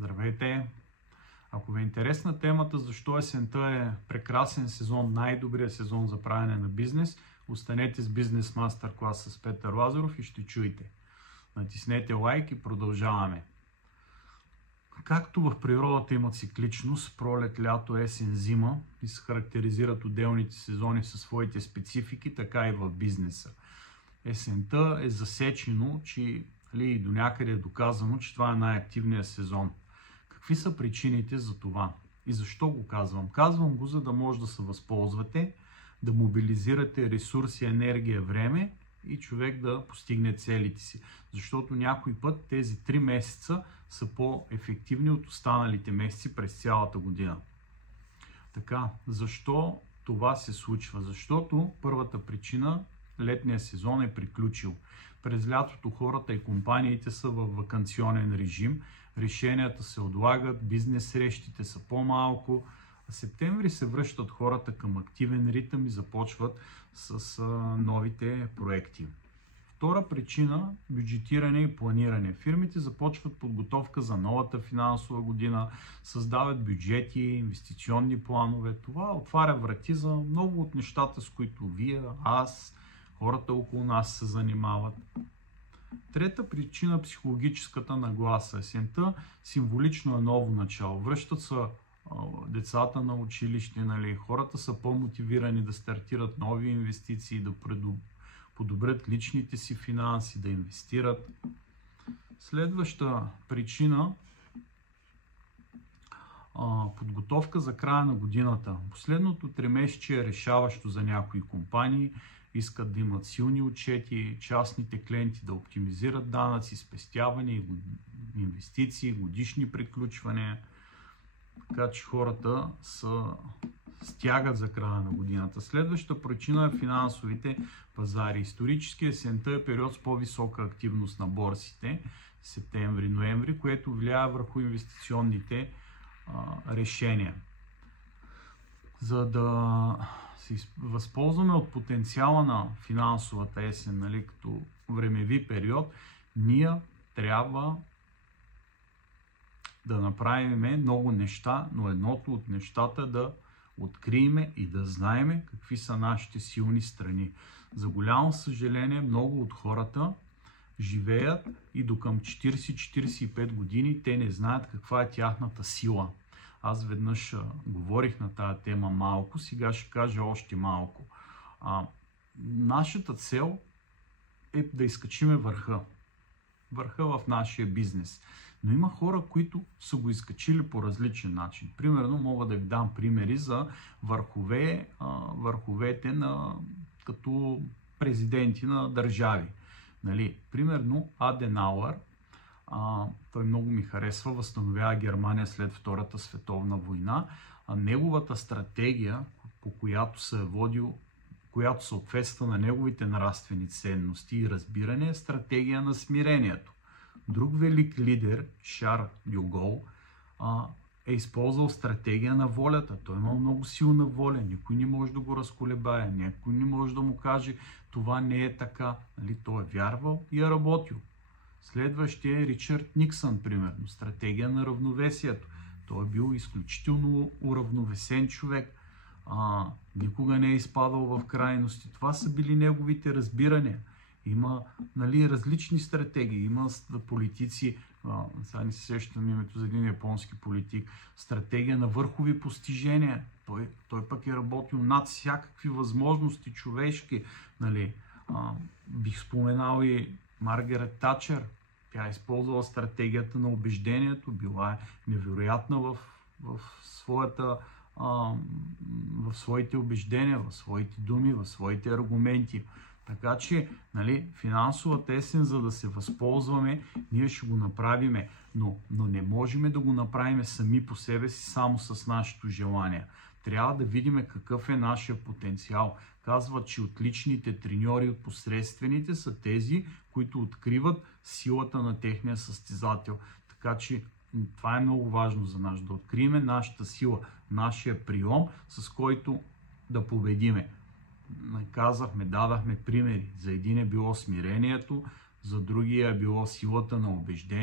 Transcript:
Здравейте! Ако ви е интересна темата защо есента е прекрасен сезон, най-добрият сезон за правене на бизнес, останете с бизнес мастер-клас с Петър Лазаров и ще чуете. Натиснете лайк и продължаваме. Както в природата имат цикличност, пролет, лято, есен, зима и се характеризират отделните сезони със своите специфики, така и в бизнеса. Есента е засечено, че и до някъде е доказано, че това е най-активният сезон. Какви са причините за това? И защо го казвам? Казвам го, за да може да се възползвате, да мобилизирате ресурси, енергия, време и човек да постигне целите си. Защото някой път тези 3 месеца са по-ефективни от останалите месеци през цялата година. Така, защо това се случва? Защото първата причина, летният сезон е приключил. През лятото хората и компаниите са в ваканционен режим, решенията се отлагат, бизнес срещите са по-малко. В септември се връщат хората към активен ритъм и започват с новите проекти. Втора причина – бюджетиране и планиране. Фирмите започват подготовка за новата финансова година, създават бюджети, инвестиционни планове. Това отваря врати за много от нещата, с които вие, аз, хората около нас се занимават. Трета причина – психологическата нагласа. Есента символично е ново начало. Връщат се децата на училище, хората са по-мотивирани да стартират нови инвестиции, да подобрят личните си финанси, да инвестират. Следваща причина – подготовка за края на годината. Последното 3-месечие е решаващо за някои компании. Искат да имат силни отчети, частните клиенти да оптимизират данъци, спестявания, инвестиции, годишни приключвания. Така че хората стягат за края на годината. Следващата причина е финансовите пазари. Исторически есента е период с по-висока активност на борсите, септември-ноември, което влияе върху инвестиционните решения. За да се възползваме от потенциала на финансовата есен, като времеви период, ние трябва да направим много неща, но едното от нещата да открием и да знаем какви са нашите силни страни. За голямо съжаление, много от хората живеят и до към 40-45 години те не знаят каква е тяхната сила. Аз веднъж говорих на тая тема малко, сега ще кажа още малко. Нашата цел е да изкачиме върха. Върха в нашия бизнес. Но има хора, които са го изкачили по различен начин. Примерно мога да ви дам примери за върховете като президенти на държави. Примерно Аденауер, той много ми харесва, възстановява Германия след Втората световна война. Неговата стратегия, по която се е водил, която съответства на неговите нравствени ценности и разбиране, е стратегия на смирението. Друг велик лидер, Шар Дюгол, е използвал стратегия на волята. Той има много силна воля, никой не може да го разколебае, никой не може да му каже това не е така. Той е вярвал и е работил. Следващия е Ричард Никсън, примерно, стратегия на равновесието. Той е бил изключително уравновесен човек. Никога не е изпадал в крайности. Това са били неговите разбирания. Има различни стратегии. Има политици, сега не се сещам името за един японски политик, стратегия на върхови постижения. Той пък е работил над всякакви възможности човешки. Бих споменал и Маргарет Тачър. Тя е използвала стратегията на убеждението, била е невероятна в своите убеждения, в своите думи, в своите аргументи. Така че, финансовата есен, за да се възползваме, ние ще го направим, но не можем да го направим сами по себе си, само с нашето желание. Трябва да видим какъв е нашия потенциал. Казват, че отличните треньори от посредствените са тези, които откриват силата на техния състезател. Така че това е много важно за нас, да открием нашата сила, нашия прием, с който да победиме. Казахме, дадахме примери. За един е било смирението, за другия е било силата на убеждение.